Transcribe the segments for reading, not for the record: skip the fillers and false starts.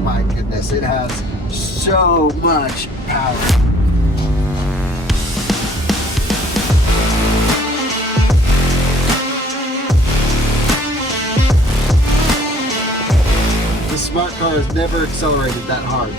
my goodness, it has so much power. The smart car has never accelerated that hard.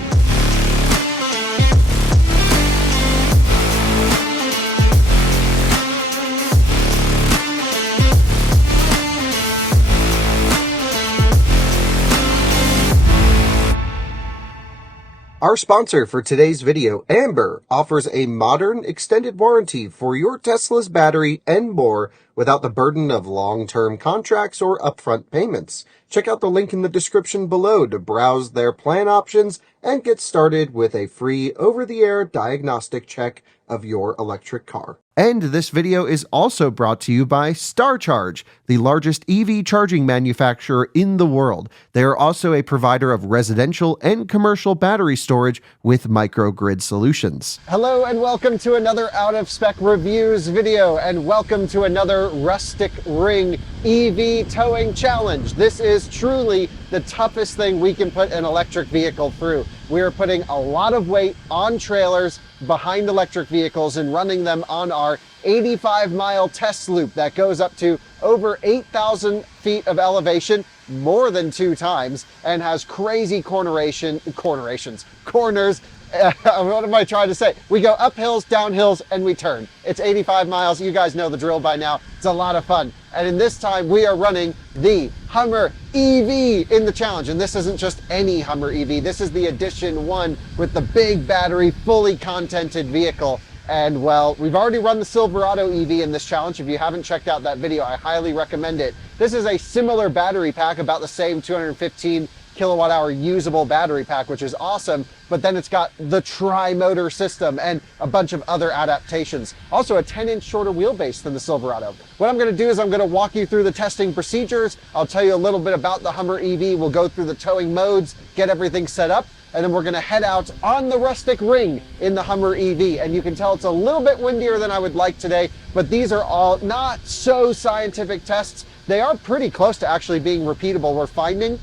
Our sponsor for today's video, Amber, offers a modern extended warranty for your Tesla's battery and more without the burden of long-term contracts or upfront payments. Check out the link in the description below to browse their plan options and get started with a free over-the-air diagnostic check of your electric car. And this video is also brought to you by StarCharge, the largest EV charging manufacturer in the world. They are also a provider of residential and commercial battery storage with microgrid solutions. Hello and welcome to another Out of Spec Reviews video, and welcome to another Rustic Ring EV towing challenge. This is truly the toughest thing we can put an electric vehicle through. We are putting a lot of weight on trailers behind electric vehicles and running them on our 85-mile test loop that goes up to over 8,000 feet of elevation, more than 2 times, and has crazy corners. What am I trying to say? We go up hills, down hills, and we turn. It's 85 miles. You guys know the drill by now. It's a lot of fun. And in this time, we are running the Hummer EV in the challenge. And this isn't just any Hummer EV. This is the edition 1 with the big battery, fully contented vehicle. And well, we've already run the Silverado EV in this challenge. If you haven't checked out that video, I highly recommend it. This is a similar battery pack, about the same 215 kilowatt hour usable battery pack, which is awesome, but then it's got the tri-motor system and a bunch of other adaptations. Also a 10-inch shorter wheelbase than the Silverado. What I'm going to do is I'm going to walk you through the testing procedures. I'll tell you a little bit about the Hummer EV. We'll go through the towing modes, get everything set up, and then we're going to head out on the Rustic Ring in the Hummer EV. And you can tell it's a little bit windier than I would like today, but these are all not so scientific tests. They are pretty close to actually being repeatable, we're finding.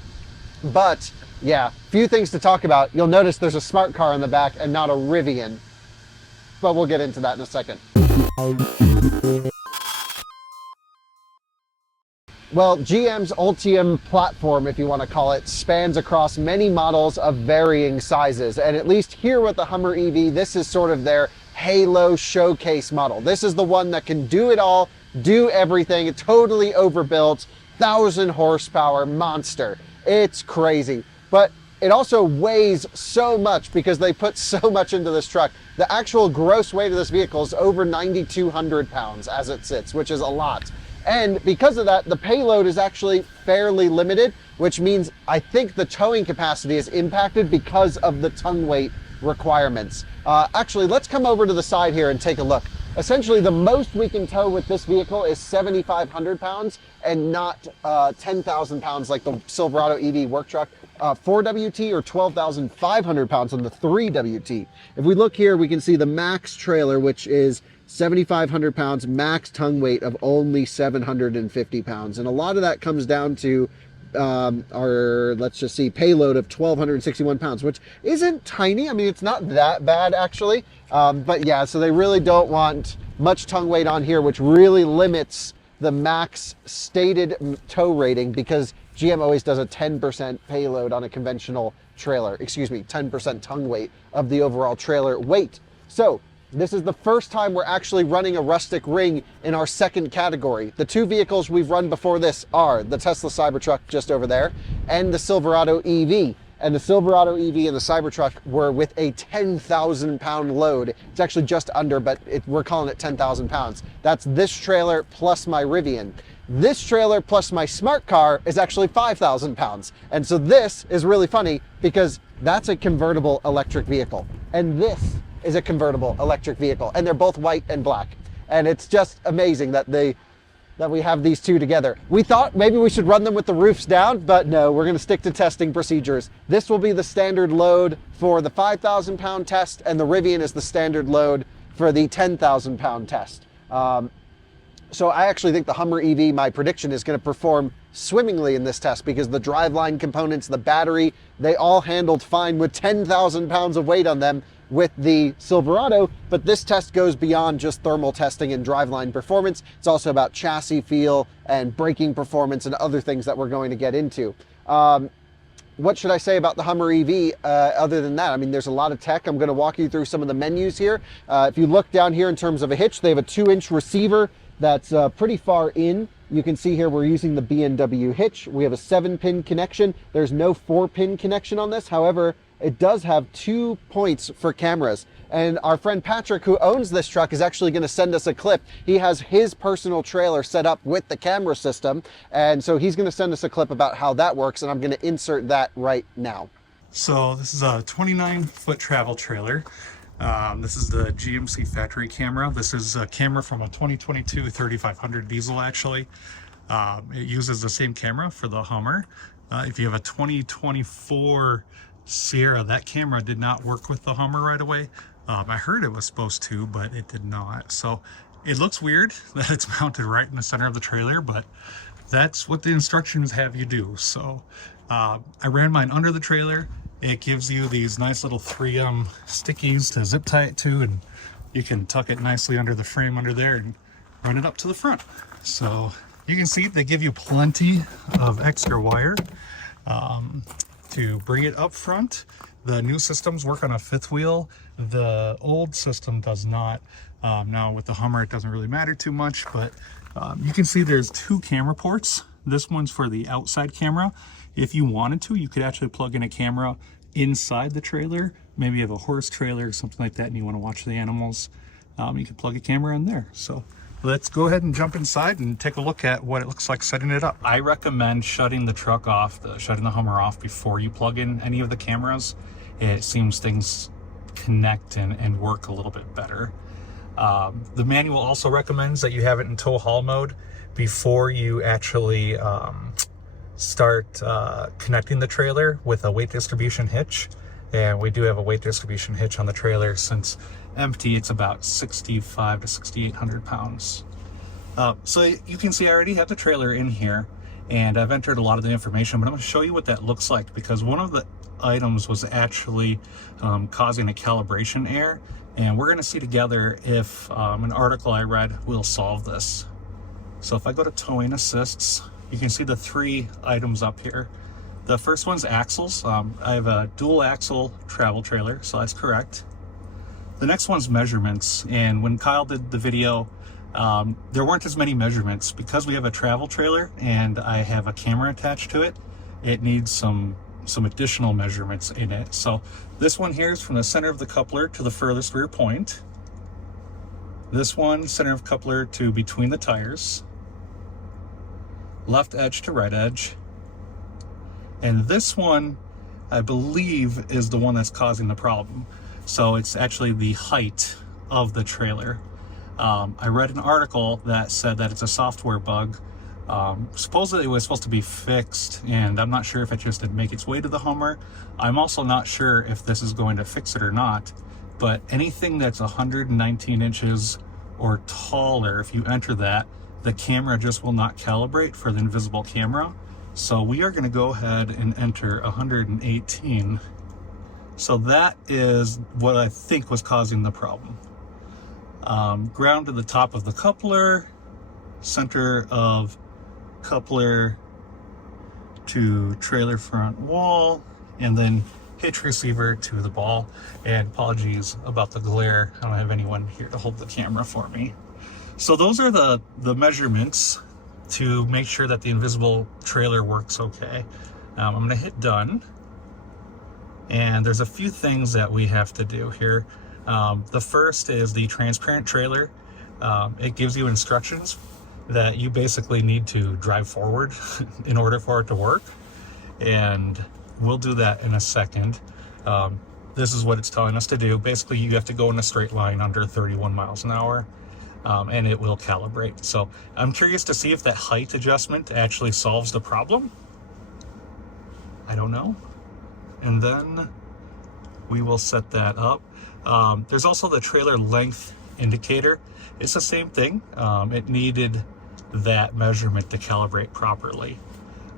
But yeah, few things to talk about. You'll notice there's a smart car in the back and not a Rivian, but we'll get into that in a second. Well, GM's Ultium platform, if you want to call it, spans across many models of varying sizes. And at least here with the Hummer EV, this is sort of their Halo showcase model. This is the one that can do it all, do everything, totally overbuilt, 1,000 horsepower monster. It's crazy, but it also weighs so much because they put so much into this truck. The actual gross weight of this vehicle is over 9,200 pounds as it sits, which is a lot. And because of that, the payload is actually fairly limited, which means I think the towing capacity is impacted because of the tongue weight requirements. Actually, let's come over to the side here and take a look. Essentially, the most we can tow with this vehicle is 7,500 pounds and not 10,000 pounds like the Silverado EV work truck. 4WT or 12,500 pounds on the 3WT. If we look here, we can see the max trailer, which is 7,500 pounds, max tongue weight of only 750 pounds. And a lot of that comes down to our, let's just see, payload of 1,261 pounds, which isn't tiny. I mean, it's not that bad actually. But yeah, so they really don't want much tongue weight on here, which really limits the max stated tow rating, because GM always does a 10% payload on a conventional trailer, 10% tongue weight of the overall trailer weight. So this is the first time we're actually running a Rustic Ring in our second category. The 2 vehicles we've run before this are the Tesla Cybertruck just over there and the Silverado EV. And the Silverado EV and the Cybertruck were with a 10,000 pound load. It's actually just under, but we're calling it 10,000 pounds. That's this trailer plus my Rivian. This trailer plus my smart car is actually 5,000 pounds. And so this is really funny because that's a convertible electric vehicle. And this is a convertible electric vehicle. And they're both white and black. And it's just amazing that we have these two together. We thought maybe we should run them with the roofs down, but no, we're gonna stick to testing procedures. This will be the standard load for the 5,000 pound test, and the Rivian is the standard load for the 10,000 pound test. So I actually think the Hummer EV, my prediction, is going to perform swimmingly in this test because the driveline components, the battery, they all handled fine with 10,000 pounds of weight on them with the Silverado. But this test goes beyond just thermal testing and driveline performance. It's also about chassis feel and braking performance and other things that we're going to get into. What should I say about the Hummer EV other than that? I mean, there's a lot of tech. I'm going to walk you through some of the menus here. If you look down here in terms of a hitch, they have a 2-inch receiver that's pretty far in. You can see here we're using the B&W hitch. We have a 7-pin connection. There's no 4-pin connection on this. However, it does have 2 points for cameras. And our friend Patrick, who owns this truck, is actually going to send us a clip. He has his personal trailer set up with the camera system. And so he's going to send us a clip about how that works. And I'm going to insert that right now. So this is a 29-foot travel trailer. This is the GMC factory camera. This is a camera from a 2022 3500 diesel actually. It uses the same camera for the Hummer. If you have a 2024 Sierra, that camera did not work with the Hummer right away. I heard it was supposed to, but it did not. So it looks weird that it's mounted right in the center of the trailer, but that's what the instructions have you do. So I ran mine under the trailer. It gives you these nice little 3M stickies to zip tie it to, and you can tuck it nicely under the frame under there and run it up to the front. So you can see they give you plenty of extra wire to bring it up front. The new systems work on a 5th wheel. The old system does not. Now with the Hummer, it doesn't really matter too much, but you can see there's 2 camera ports. This one's for the outside camera. If you wanted to, you could actually plug in a camera inside the trailer. Maybe you have a horse trailer or something like that and you want to watch the animals. You could plug a camera in there. So let's go ahead and jump inside and take a look at what it looks like setting it up. I recommend shutting the truck off, shutting the Hummer off before you plug in any of the cameras. It seems things connect and work a little bit better. The manual also recommends that you have it in tow haul mode before you actually start connecting the trailer with a weight distribution hitch. And we do have a weight distribution hitch on the trailer. Since empty, it's about 6,500 to 6,800 pounds. So you can see I already have the trailer in here, and I've entered a lot of the information, but I'm going to show you what that looks like, because one of the items was actually causing a calibration error, and we're going to see together if an article I read will solve this. So if I go to towing assists, you can see the 3 items up here. The first one's axles. I have a dual axle travel trailer, so that's correct. The next one's measurements, and when Kyle did the video, there weren't as many measurements. Because we have a travel trailer and I have a camera attached to it, it needs some additional measurements in it. So this one here is from the center of the coupler to the furthest rear point. This one, center of coupler to between the tires. Left edge to right edge. And this one, I believe, is the one that's causing the problem. So it's actually the height of the trailer. I read an article that said that it's a software bug. Supposedly it was supposed to be fixed, and I'm not sure if it just didn't make its way to the Hummer. I'm also not sure if this is going to fix it or not, but anything that's 119 inches or taller, if you enter that, the camera just will not calibrate for the invisible camera. So we are going to go ahead and enter 118. So that is what I think was causing the problem. Ground to the top of the coupler, center of coupler to trailer front wall, and then hitch receiver to the ball. And apologies about the glare. I don't have anyone here to hold the camera for me. So those are the measurements to make sure that the invisible trailer works okay. I'm going to hit done. And there's a few things that we have to do here. The first is the transparent trailer. It gives you instructions that you basically need to drive forward in order for it to work. And we'll do that in a second. This is what it's telling us to do. Basically, you have to go in a straight line under 31 miles an hour. And it will calibrate. So I'm curious to see if that height adjustment actually solves the problem. I don't know. And then we will set that up. There's also the trailer length indicator. It's the same thing. It needed that measurement to calibrate properly.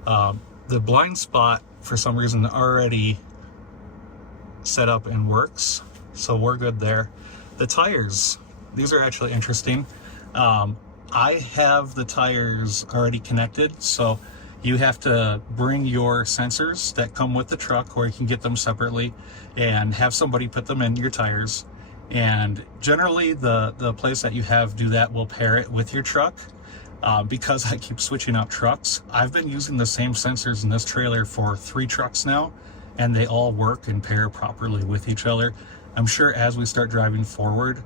The blind spot, for some reason, already set up and works, so we're good there. The tires, these are actually interesting. I have the tires already connected, so you have to bring your sensors that come with the truck, or you can get them separately and have somebody put them in your tires. And generally the place that you have do that will pair it with your truck. Because I keep switching out trucks, I've been using the same sensors in this trailer for 3 trucks now, and they all work and pair properly with each other. I'm sure as we start driving forward,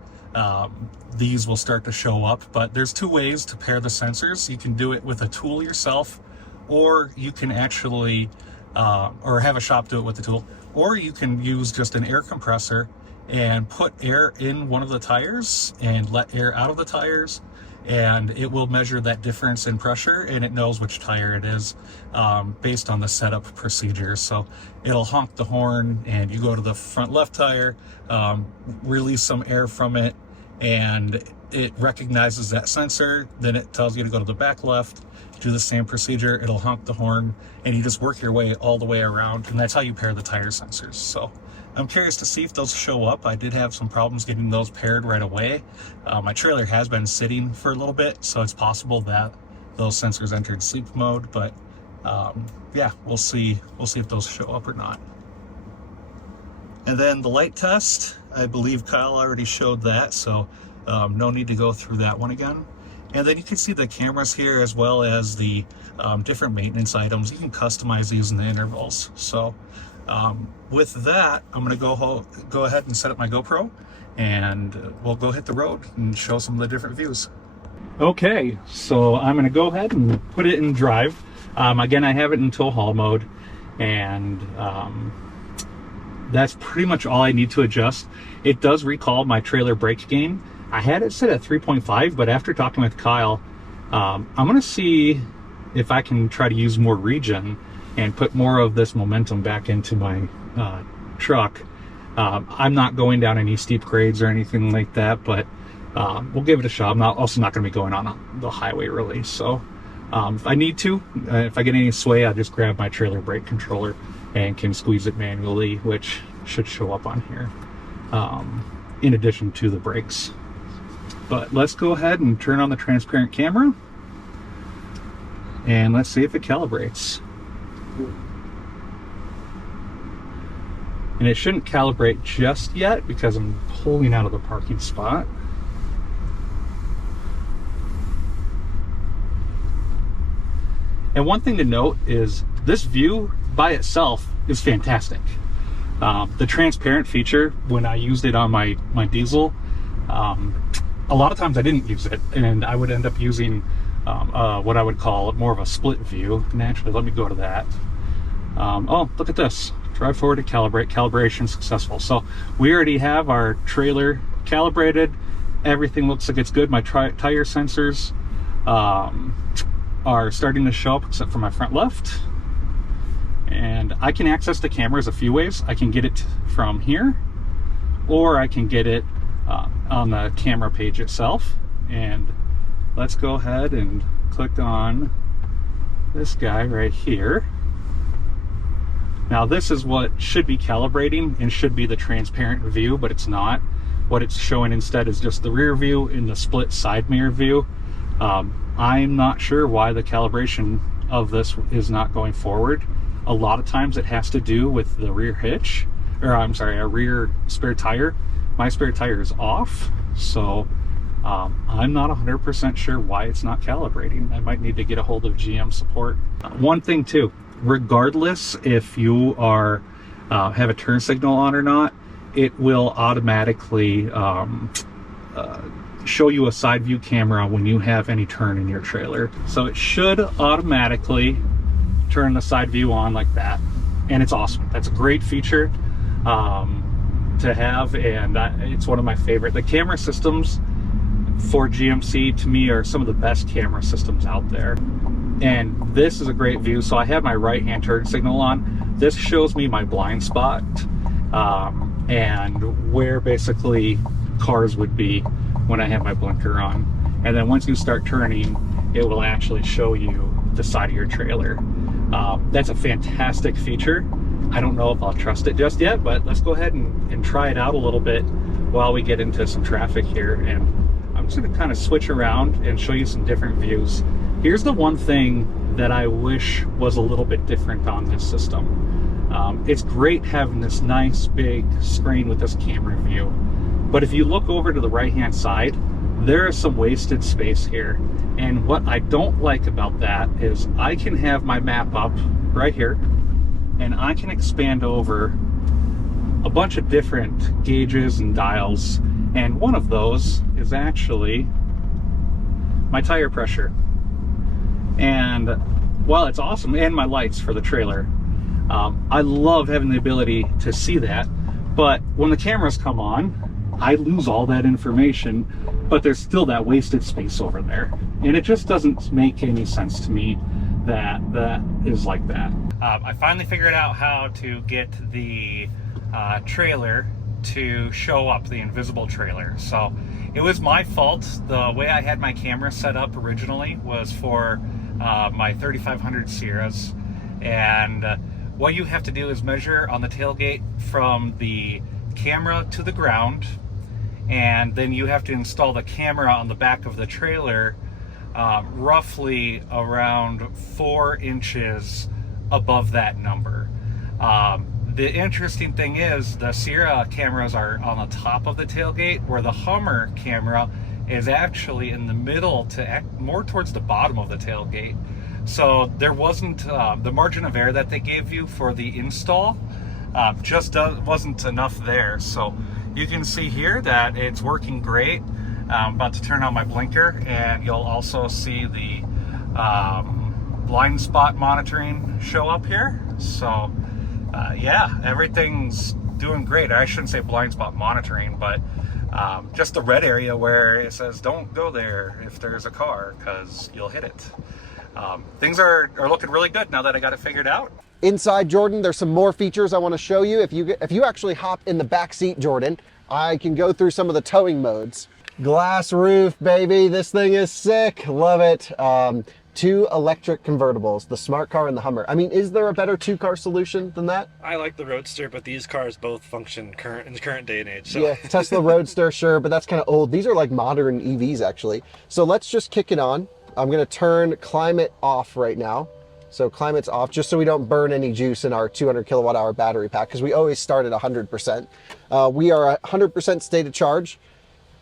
these will start to show up, but there's 2 ways to pair the sensors. You can do it with a tool yourself, or you can actually, or have a shop do it with the tool, or you can use just an air compressor and put air in one of the tires and let air out of the tires, and it will measure that difference in pressure, and it knows which tire it is based on the setup procedure. So it'll honk the horn, and you go to the front left tire, release some air from it, and it recognizes that sensor. Then it tells you to go to the back left, do the same procedure. It'll honk the horn, and you just work your way all the way around, and that's how you pair the tire sensors. So I'm curious to see if those show up. I did have some problems getting those paired right away. My trailer has been sitting for a little bit, so it's possible that those sensors entered sleep mode, but yeah, we'll see if those show up or not. And then the light test, I believe Kyle already showed that, so no need to go through that one again. And then you can see the cameras here, as well as the different maintenance items. You can customize these in the intervals. So with that, I'm gonna go ahead and set up my GoPro, and we'll go hit the road and show some of the different views. Okay, so I'm gonna go ahead and put it in drive. Again, I have it in tow haul mode, and that's pretty much all I need to adjust. It does recall my trailer brake gain. I had it set at 3.5, but after talking with Kyle, I'm gonna see if I can try to use more regen and put more of this momentum back into my truck. I'm not going down any steep grades or anything like that, but we'll give it a shot. I'm also not going to be going on the highway really. So if I need to, if I get any sway, I'll just grab my trailer brake controller and can squeeze it manually, which should show up on here, in addition to the brakes. But let's go ahead and turn on the transparent camera, and let's see if it calibrates. And it shouldn't calibrate just yet because I'm pulling out of the parking spot. And one thing to note is this view by itself is fantastic. The transparent feature, when I used it on my diesel, a lot of times I didn't use it, and I would end up using what I would call more of a split view. And actually, let me go to that. Oh, look at this. Drive forward to calibrate. Calibration successful. So we already have our trailer calibrated. Everything looks like it's good. My tire sensors are starting to show up, except for my front left. And I can access the cameras a few ways. I can get it from here, or I can get it on the camera page itself. And let's go ahead and click on this guy right here. Now this is what should be calibrating and should be the transparent view, but it's not. What it's showing instead is just the rear view in the split side mirror view. I'm not sure why the calibration of this is not going forward. A lot of times it has to do with the rear hitch, or I'm sorry, a rear spare tire. My spare tire is off, so I'm not 100% sure why it's not calibrating. I might need to get a hold of GM support. One thing too, regardless if you are have a turn signal on or not, it will automatically show you a side view camera when you have any turn in your trailer. So it should automatically turn the side view on like that, and it's awesome. That's a great feature to have, and it's one of my favorite. The camera systems for GMC to me are some of the best camera systems out there, and this is a great view. So I have my right hand turn signal on. This shows me my blind spot and where basically cars would be when I have my blinker on. And then once you start turning, it will actually show you the side of your trailer. That's a fantastic feature. I don't know if I'll trust it just yet, but let's go ahead and try it out a little bit while we get into some traffic here. And I'm just gonna kind of switch around and show you some different views. Here's the one thing that I wish was a little bit different on this system. It's great having this nice big screen with this camera view, but if you look over to the right hand side, there is some wasted space here. And what I don't like about that is I can have my map up right here and I can expand over a bunch of different gauges and dials, and one of those is actually my tire pressure. And while it's awesome, and my lights for the trailer, I love having the ability to see that, but when the cameras come on, I lose all that information, but there's still that wasted space over there. And it just doesn't make any sense to me that that is like that. I finally figured out how to get the trailer to show up, the invisible trailer. So it was my fault. The way I had my camera set up originally was for my 3500 Sierras, and what you have to do is measure on the tailgate from the camera to the ground, and then you have to install the camera on the back of the trailer roughly around 4 inches above that number. The interesting thing is the Sierra cameras are on the top of the tailgate, where the Hummer camera is actually in the middle to more towards the bottom of the tailgate. So there wasn't the margin of error that they gave you for the install wasn't enough there. So you can see here that it's working great. I'm about to turn on my blinker, and you'll also see the blind spot monitoring show up here. So yeah, everything's doing great. I shouldn't say blind spot monitoring, but just the red area where it says don't go there if there's a car, because you'll hit it. Things are looking really good now that I got it figured out. Inside, Jordan, there's some more features I want to show you. If you actually hop in the back seat, Jordan, I can go through some of the towing modes. Glass roof, baby. This thing is sick. Love it. 2 electric convertibles, the Smart Car and the Hummer. I mean, is there a better 2-car solution than that? I like the Roadster, but these cars both function in the current day and age. So. Yeah, Tesla Roadster, sure, but that's kind of old. These are like modern EVs, actually. So let's just kick it on. I'm going to turn climate off right now. So climate's off, just so we don't burn any juice in our 200 kilowatt hour battery pack, because we always start at 100%. We are at 100% state of charge.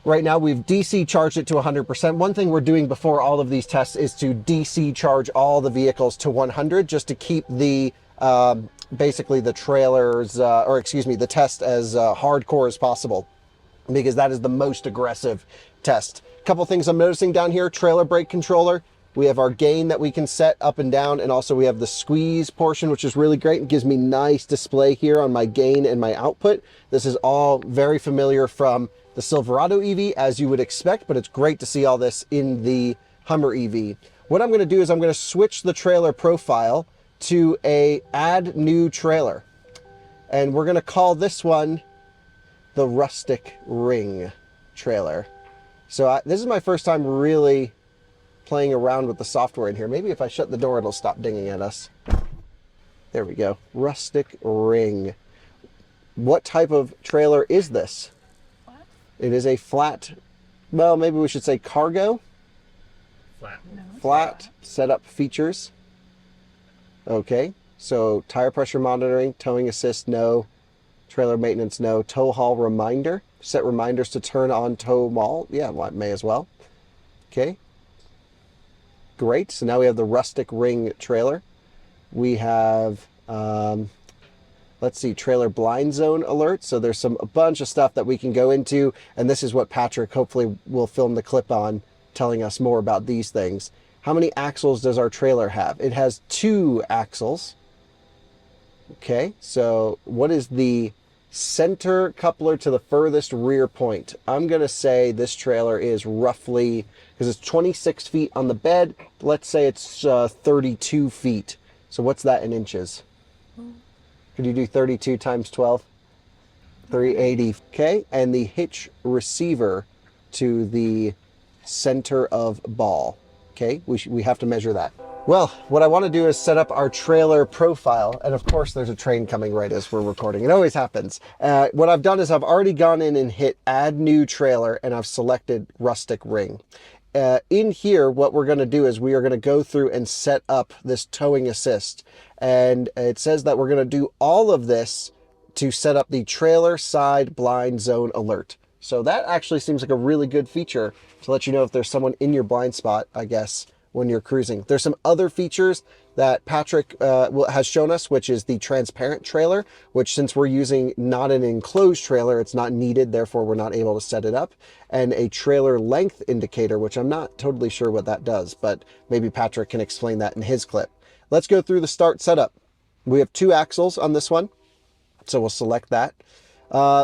Right now we've DC charged it to 100%. One thing we're doing before all of these tests is to DC charge all the vehicles to 100, just to keep the basically the trailers, or excuse me, the test as hardcore as possible, because that is the most aggressive test. A couple things I'm noticing down here: trailer brake controller. We have our gain that we can set up and down, and also we have the squeeze portion, which is really great. It gives me nice display here on my gain and my output. This is all very familiar from the Silverado EV, as you would expect, but it's great to see all this in the Hummer EV. What I'm going to do is I'm going to switch the trailer profile to a add new trailer, and we're going to call this one the Rustic Ring trailer. So this is my first time really playing around with the software in here. Maybe if I shut the door, it'll stop dinging at us. There we go. Rustic Ring. What type of trailer is this? What? It is a flat, well, maybe we should say cargo. Flat. No. Flat setup features. Okay, so tire pressure monitoring, towing assist, no. Trailer maintenance, no. Tow haul reminder. Set reminders to turn on tow haul. Yeah, well, may as well. Okay. Great. So now we have the Rustic Ring trailer. We have, let's see, trailer blind zone alert. So there's a bunch of stuff that we can go into, and this is what Patrick hopefully will film the clip on, telling us more about these things. How many axles does our trailer have? It has 2 axles. Okay, so what is the center coupler to the furthest rear point? I'm going to say this trailer is roughly, because it's 26 feet on the bed, let's say it's 32 feet. So what's that in inches? Could you do 32 times 12? 380. Okay, and the hitch receiver. to the center of ball. Okay, we have to measure that. Well, what I want to do is set up our trailer profile. And of course, there's a train coming right as we're recording. It always happens. What I've done is I've already gone in and hit add new trailer, and I've selected Rustic Ring. In here, what we're going to do is we are going to go through and set up this towing assist. And it says that we're going to do all of this to set up the trailer side blind zone alert. So that actually seems like a really good feature to let you know if there's someone in your blind spot, I guess, when you're cruising. There's some other features that Patrick has shown us, which is the transparent trailer, which since we're using not an enclosed trailer, it's not needed, therefore we're not able to set it up. And a trailer length indicator, which I'm not totally sure what that does, but maybe Patrick can explain that in his clip. Let's go through the start setup. We have 2 axles on this one, so we'll select that.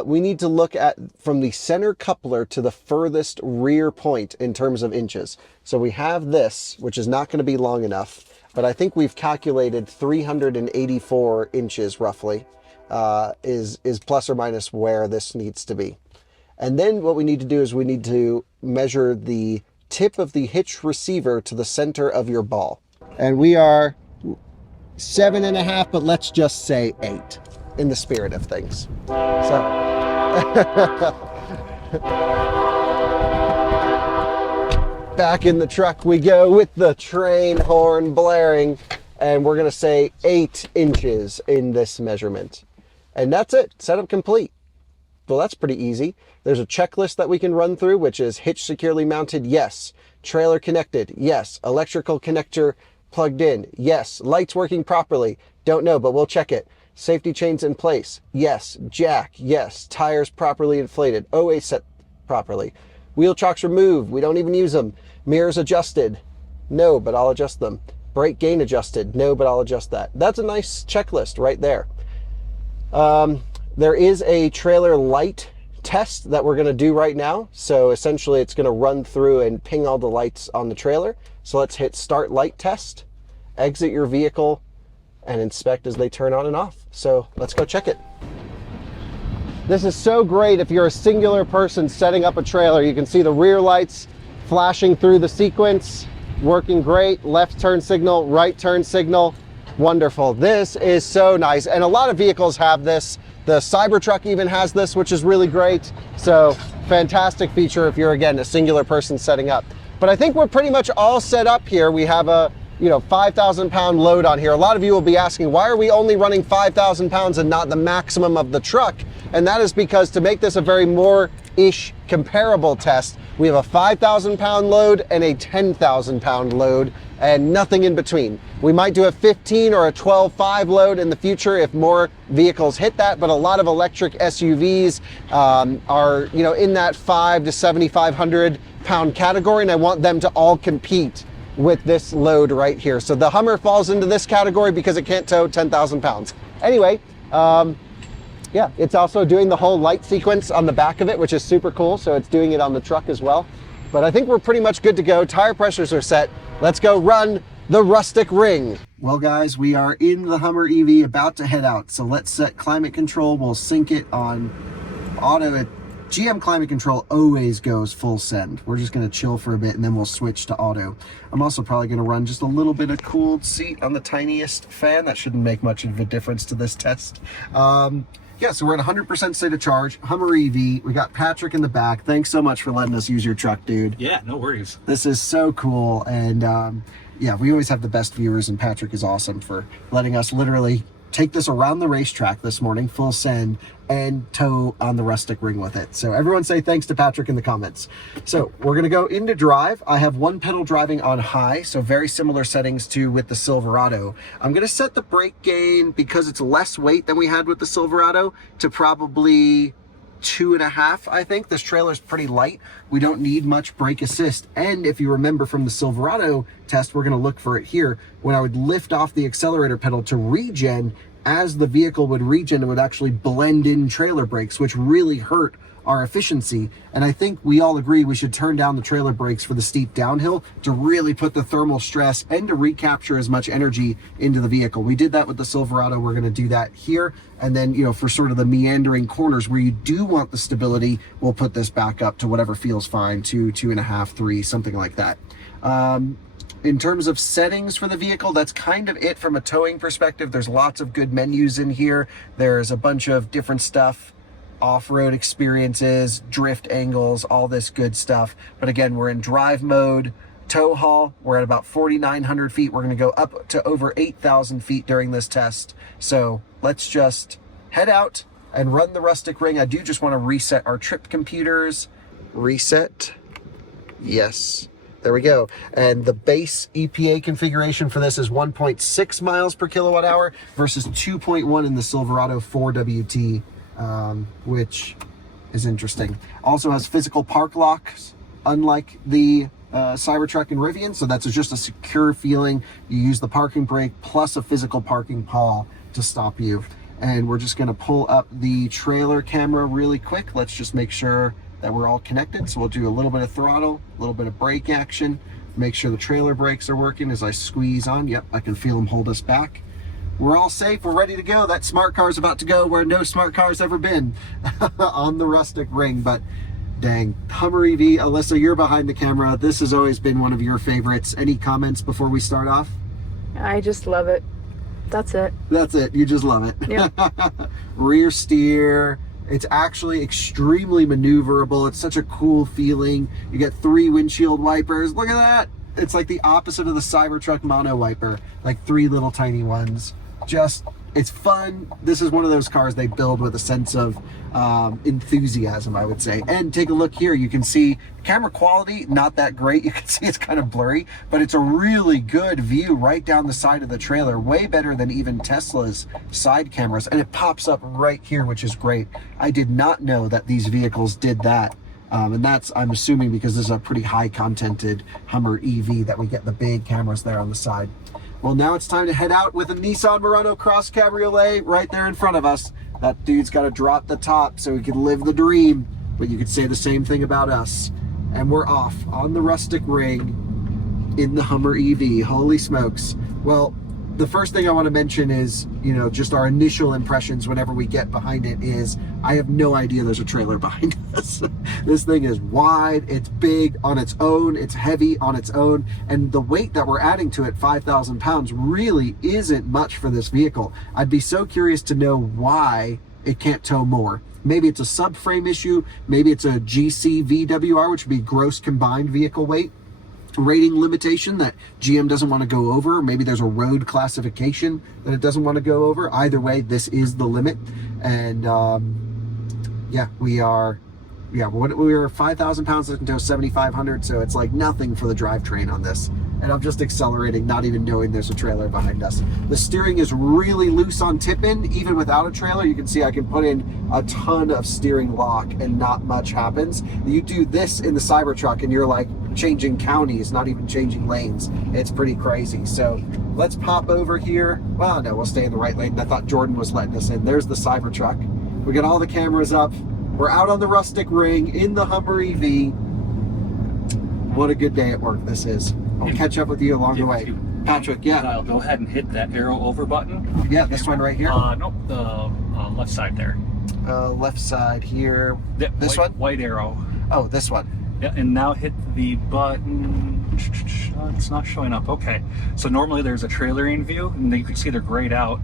We need to look at from the center coupler to the furthest rear point in terms of inches. So we have this, which is not going to be long enough, but I think we've calculated 384 inches roughly is plus or minus where this needs to be. And then what we need to do is we need to measure the tip of the hitch receiver to the center of your ball. And we are 7.5, but let's just say 8. In the spirit of things. So back in the truck we go with the train horn blaring, and we're gonna say 8 inches in this measurement. And that's it, setup complete. Well, that's pretty easy. There's a checklist that we can run through, which is hitch securely mounted, yes. Trailer connected, yes. Electrical connector plugged in, yes. Lights working properly, don't know, but we'll check it. Safety chains in place, yes. Jack, yes. Tires properly inflated, OA set properly. Wheel chocks removed, we don't even use them. Mirrors adjusted, no, but I'll adjust them. Brake gain adjusted, no, but I'll adjust that. That's a nice checklist right there. There is a trailer light test that we're gonna do right now. So essentially it's gonna run through and ping all the lights on the trailer. So let's hit start light test, exit your vehicle, and inspect as they turn on and off. So let's go check it. This is so great if you're a singular person setting up a trailer. You can see the rear lights flashing through the sequence, working great. Left turn signal, right turn signal, wonderful. This is so nice. And a lot of vehicles have this. The Cybertruck even has this, which is really great. So fantastic feature if you're, again, a singular person setting up. But I think we're pretty much all set up here. We have a 5,000 pound load on here. A lot of you will be asking, why are we only running 5,000 pounds and not the maximum of the truck? And that is because to make this a very more-ish comparable test, we have a 5,000 pound load and a 10,000 pound load and nothing in between. We might do a 15 or a 12.5 load in the future if more vehicles hit that, but a lot of electric SUVs are in that 5 to 7,500 pound category, and I want them to all compete with this load right here. So the Hummer falls into this category because it can't tow 10,000 pounds. Anyway, yeah, it's also doing the whole light sequence on the back of it, which is super cool. So it's doing it on the truck as well. But I think we're pretty much good to go. Tire pressures are set. Let's go run the Rustic Ring. Well, guys, we are in the Hummer EV about to head out. So let's set climate control. We'll sync it on auto. GM climate control always goes full send. We're just gonna chill for a bit and then we'll switch to auto. I'm also probably gonna run just a little bit of cooled seat on the tiniest fan. That shouldn't make much of a difference to this test. Yeah, so we're at 100% state of charge. Hummer EV, we got Patrick in the back. Thanks so much for letting us use your truck, dude. Yeah, no worries. This is so cool. And yeah, we always have the best viewers, and Patrick is awesome for letting us literally take this around the racetrack this morning, full send, and tow on the Rustic Ring with it. So everyone say thanks to Patrick in the comments. So we're gonna go into drive. I have one pedal driving on high, so very similar settings to with the Silverado. I'm gonna set the brake gain, because it's less weight than we had with the Silverado, to probably 2.5, I think. This trailer is pretty light. We don't need much brake assist. And if you remember from the Silverado test, we're gonna look for it here. When I would lift off the accelerator pedal to regen, as the vehicle would regen, it would actually blend in trailer brakes, which really hurt our efficiency. And I think we all agree we should turn down the trailer brakes for the steep downhill to really put the thermal stress and to recapture as much energy into the vehicle. We did that with the Silverado. We're going to do that here. And then, you know, for sort of the meandering corners where you do want the stability, we'll put this back up to whatever feels fine, 2, 2.5, 3, something like that. In terms of settings for the vehicle, that's kind of it from a towing perspective. There's lots of good menus in here. There's a bunch of different stuff, off-road experiences, drift angles, all this good stuff. But again, we're in drive mode. Tow haul, we're at about 4,900 feet. We're going to go up to over 8,000 feet during this test. So let's just head out and run the Rustic Ring. I do just want to reset our trip computers. Reset. Yes. There we go. And the base EPA configuration for this is 1.6 miles per kilowatt hour versus 2.1 in the Silverado 4WT, which is interesting. Also has physical park locks, unlike the Cybertruck and Rivian. So that's just a secure feeling. You use the parking brake plus a physical parking pawl to stop you. And we're just going to pull up the trailer camera really quick. Let's just make sure that we're all connected. So we'll do a little bit of throttle, a little bit of brake action, make sure the trailer brakes are working as I squeeze on. Yep, I can feel them hold us back. We're all safe, we're ready to go. That smart car is about to go where no smart car's ever been on the Rustic Ring. But dang, Hummer EV, Alyssa, you're behind the camera. This has always been one of your favorites. Any comments before we start off? I just love it. That's it. That's it, you just love it. Yeah. Rear steer. It's actually extremely maneuverable. It's such a cool feeling. You get 3 windshield wipers. Look at that. It's like the opposite of the Cybertruck mono wiper, like 3 little tiny ones. Just, it's fun. This is one of those cars they build with a sense of enthusiasm, I would say. And take a look here. You can see camera quality, not that great. You can see it's kind of blurry, but it's a really good view right down the side of the trailer. Way better than even Tesla's side cameras. And it pops up right here, which is great. I did not know that these vehicles did that. And that's, I'm assuming, because this is a pretty high contented Hummer EV that we get the big cameras there on the side. Well, now it's time to head out with a Nissan Murano Cross Cabriolet right there in front of us. That dude's got to drop the top so he can live the dream. But you could say the same thing about us. And we're off on the Rustic Ring in the Hummer EV. Holy smokes. Well, the first thing I want to mention is, you know, just our initial impressions whenever we get behind it is, I have no idea there's a trailer behind us. This thing is wide, it's big on its own, it's heavy on its own, and the weight that we're adding to it, 5,000 pounds, really isn't much for this vehicle. I'd be so curious to know why it can't tow more. Maybe it's a subframe issue, maybe it's a GC VWR, which would be gross combined vehicle weight rating limitation that GM doesn't want to go over. Maybe there's a road classification that it doesn't want to go over. Either way, this is the limit. And yeah, we are 5,000 pounds until 7,500, so it's like nothing for the drivetrain on this. And I'm just accelerating, not even knowing there's a trailer behind us. The steering is really loose on tip-in, even without a trailer. You can see I can put in a ton of steering lock and not much happens. You do this in the Cybertruck and you're like changing counties, not even changing lanes. It's pretty crazy. So let's pop over here. Well, no, we'll stay in the right lane. I thought Jordan was letting us in. There's the Cybertruck. We got all the cameras up. We're out on the Rustic Ring in the Hummer EV. What a good day at work this is. I'll catch up with you along the way. Patrick, yeah. I'll go ahead and hit that arrow over button. Yeah, this one right here? Nope, the left side there. Left side here. Yeah, this white, one? White arrow. Oh, this one. Yeah, and now hit the button. It's not showing up. Okay. So normally there's a trailering view, and you can see they're grayed out,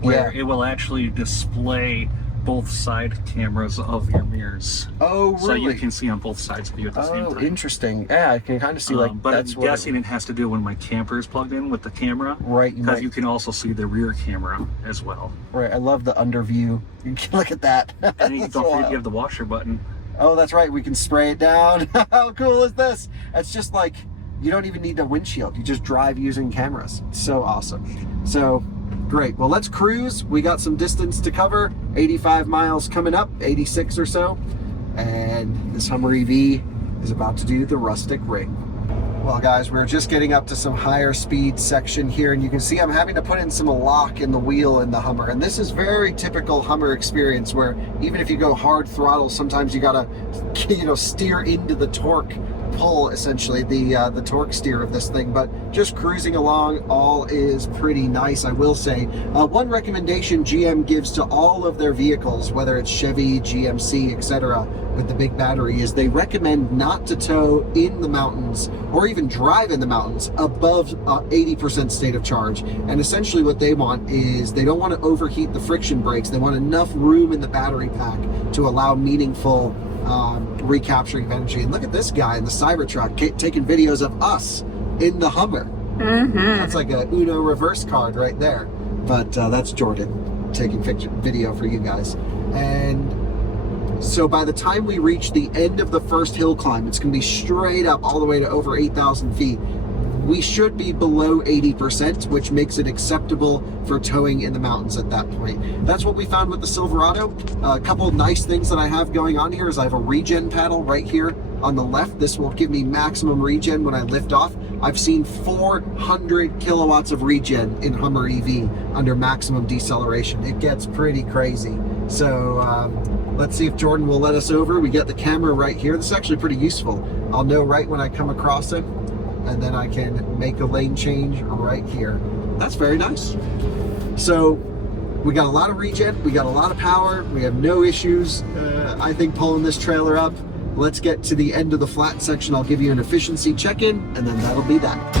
where it will actually display both side cameras of your mirrors. Oh, really? So you can see on both sides of you at the same time. Oh, interesting. Yeah, I can kind of see But that's I'm guessing it has to do when my camper is plugged in with the camera. Right. Because you can also see the rear camera as well. Right. I love the under view. You can look at that. And you don't forget you have the washer button. Oh, that's right. We can spray it down. How cool is this? It's just like, you don't even need a windshield. You just drive using cameras. It's so awesome. So great. Well, let's cruise. We got some distance to cover. 85 miles coming up, 86 or so. And this Hummer EV is about to do the Rustic Ring. Well guys, we're just getting up to some higher speed section here, and you can see I'm having to put in some lock in the wheel in the Hummer, and this is very typical Hummer experience where even if you go hard throttle, sometimes you gotta, you know, steer into the torque pull, essentially the torque steer of this thing. But just cruising along, all is pretty nice, I will say. One recommendation GM gives to all of their vehicles, whether it's Chevy, GMC, etc., with the big battery, is they recommend not to tow in the mountains or even drive in the mountains above 80% state of charge. And essentially what they want is they don't want to overheat the friction brakes. They want enough room in the battery pack to allow meaningful recapturing of energy. And look at this guy in the Cybertruck taking videos of us in the Hummer. That's like a Uno reverse card right there. But that's Jordan taking video for you guys. And so by the time we reach the end of the first hill climb, it's going to be straight up all the way to over 8,000 feet. We should be below 80%, which makes it acceptable for towing in the mountains at that point. That's what we found with the Silverado. A couple of nice things that I have going on here is I have a regen paddle right here on the left. This will give me maximum regen when I lift off. I've seen 400 kilowatts of regen in Hummer EV under maximum deceleration. It gets pretty crazy. So let's see if Jordan will let us over. We get the camera right here. This is actually pretty useful. I'll know right when I come across it, and then I can make a lane change right here. That's very nice. So we got a lot of regen, we got a lot of power, we have no issues, I think, pulling this trailer up. Let's get to the end of the flat section. I'll give you an efficiency check-in, and then that'll be that.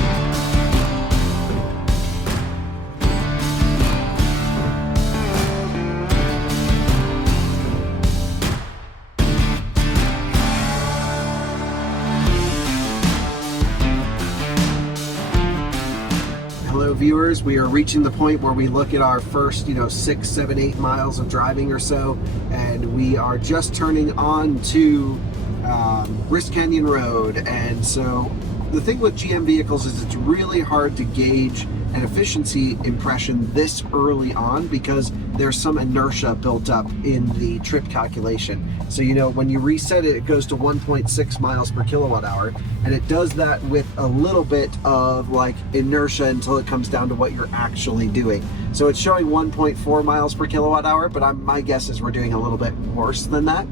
Viewers, we are reaching the point where we look at our first 6, 7, 8 miles of driving or so, and we are just turning on to Rist Canyon Road. And so the thing with GM vehicles is it's really hard to gauge an efficiency impression this early on because there's some inertia built up in the trip calculation. So when you reset it, it goes to 1.6 miles per kilowatt hour, and it does that with a little bit of like inertia until it comes down to what you're actually doing. So it's showing 1.4 miles per kilowatt hour, but my guess is we're doing a little bit worse than that.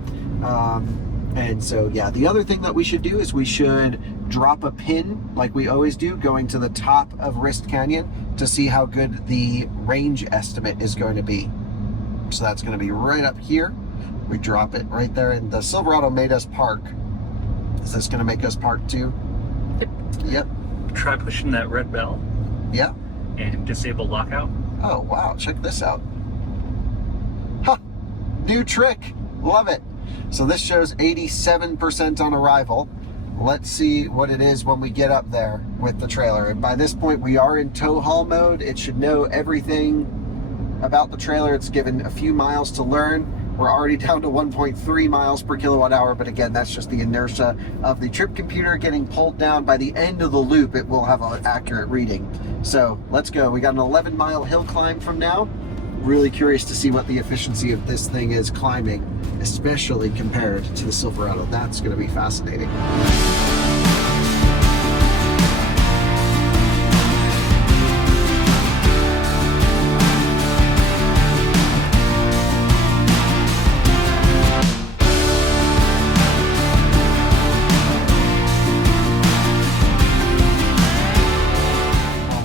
And so yeah, the other thing that we should do is we should drop a pin like we always do going to the top of Rist Canyon to see how good the range estimate is going to be. So that's going to be right up here. We drop it right there, and the Silverado made us park. Is this going to make us park too? Yep. Try pushing that red bell. Yeah. And disable lockout. Oh wow, check this out. Huh, new trick, love it. So this shows 87% on arrival. Let's see what it is when we get up there with the trailer. And by this point, we are in tow haul mode. It should know everything about the trailer. It's given a few miles to learn. We're already down to 1.3 miles per kilowatt hour, but again, that's just the inertia of the trip computer getting pulled down. By the end of the loop, it will have an accurate reading. So let's go. We got an 11-mile hill climb from now. Really curious to see what the efficiency of this thing is climbing, especially compared to the Silverado. That's going to be fascinating.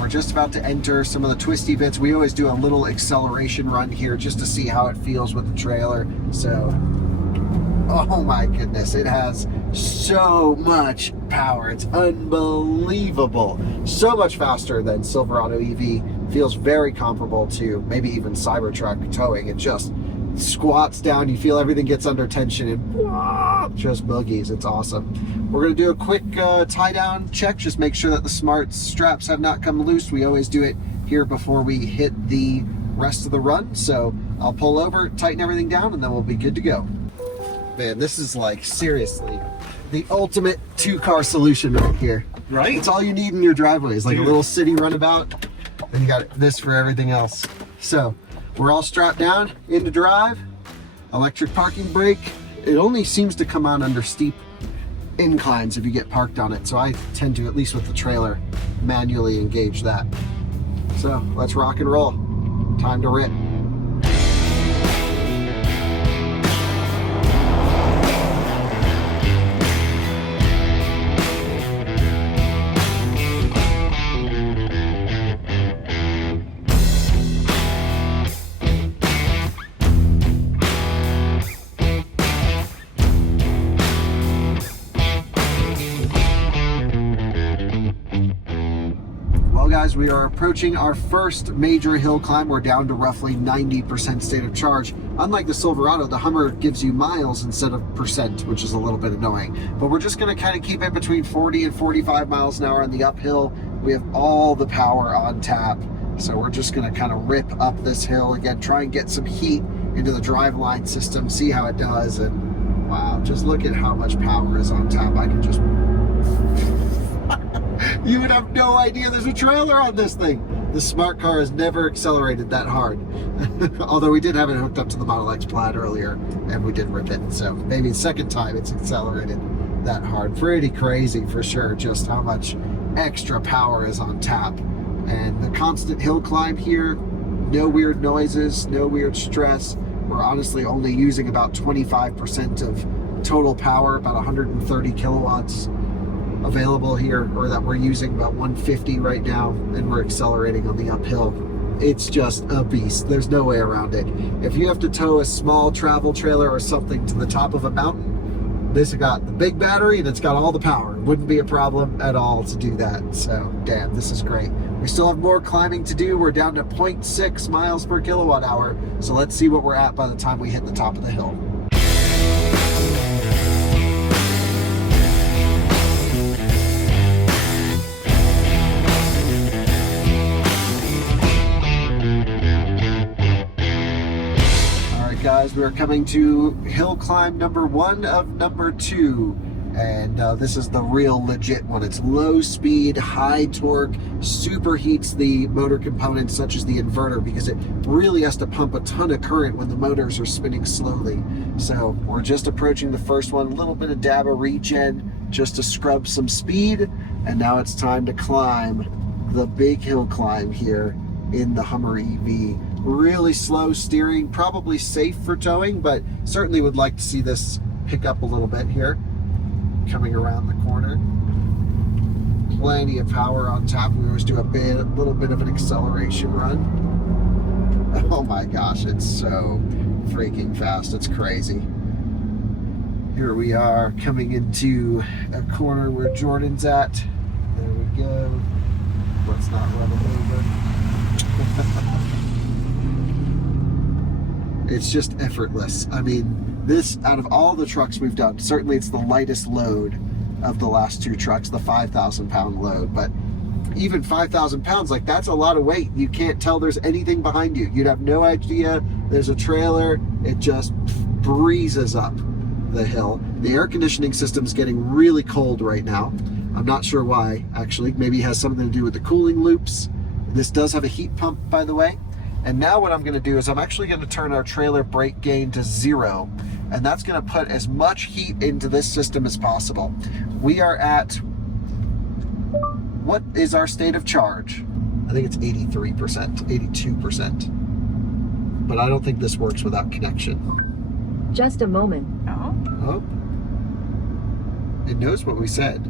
Just about to enter some of the twisty bits. We always do a little acceleration run here just to see how it feels with the trailer. So, oh my goodness, it has so much power. It's unbelievable. So much faster than Silverado EV. Feels very comparable to maybe even Cybertruck towing. It just squats down, you feel everything gets under tension, and just boogies. It's awesome. We're going to do a quick tie down check, just make sure that the smart straps have not come loose. We always do it here before we hit the rest of the run. So I'll pull over, tighten everything down, and then we'll be good to go. Man, this is like seriously the ultimate two-car solution right here. Right? It's all you need in your driveway. It's like a little city runabout, and you got this for everything else. So we're all strapped down into drive, electric parking brake. It only seems to come on under steep inclines if you get parked on it. So I tend to, at least with the trailer, manually engage that. So let's rock and roll. Time to rip. Guys, we are approaching our first major hill climb. We're down to roughly 90% state of charge. Unlike the Silverado, the Hummer gives you miles instead of percent, which is a little bit annoying. But we're just going to kind of keep it between 40 and 45 miles an hour on the uphill. We have all the power on tap. So we're just going to kind of rip up this hill again, try and get some heat into the driveline system, see how it does. And wow, just look at how much power is on tap. I can just... You would have no idea there's a trailer on this thing. The smart car has never accelerated that hard. Although we did have it hooked up to the Model X Plaid earlier, and we did rip it. So maybe the second time it's accelerated that hard. Pretty crazy for sure, just how much extra power is on tap. And the constant hill climb here, no weird noises, no weird stress. We're honestly only using about 25% of total power, about 130 kilowatts available here, or that we're using about 150 right now, and we're accelerating on the uphill. It's just a beast. There's no way around it. If you have to tow a small travel trailer or something to the top of a mountain, this has got the big battery and it's got all the power. It wouldn't be a problem at all to do that. So damn, this is great. We still have more climbing to do. We're down to 0.6 miles per kilowatt hour. So let's see what we're at by the time we hit the top of the hill. Guys, we are coming to hill climb number 1 of number 2, and this is the real legit one. It's low speed, high torque, superheats the motor components such as the inverter, because it really has to pump a ton of current when the motors are spinning slowly. So we're just approaching the first one, a little bit of dab of regen just to scrub some speed, and now it's time to climb the big hill climb here in the Hummer EV. Really slow steering, probably safe for towing, but certainly would like to see this pick up a little bit here. Coming around the corner. Plenty of power on tap. We always do a little bit of an acceleration run. Oh my gosh, it's so freaking fast. It's crazy. Here we are coming into a corner where Jordan's at. There we go. Let's not run him over. It's just effortless. I mean, this, out of all the trucks we've done, certainly it's the lightest load of the last 2 trucks, the 5,000 pound load. But even 5,000 pounds, like, that's a lot of weight. You can't tell there's anything behind you. You'd have no idea there's a trailer. It just breezes up the hill. The air conditioning system's getting really cold right now. I'm not sure why, actually. Maybe it has something to do with the cooling loops. This does have a heat pump, by the way. And now what I'm going to do is I'm actually going to turn our trailer brake gain to 0, and that's going to put as much heat into this system as possible. We are at, what is our state of charge? I think it's 83%, 82%. But I don't think this works without connection. Just a moment. Oh. It knows what we said.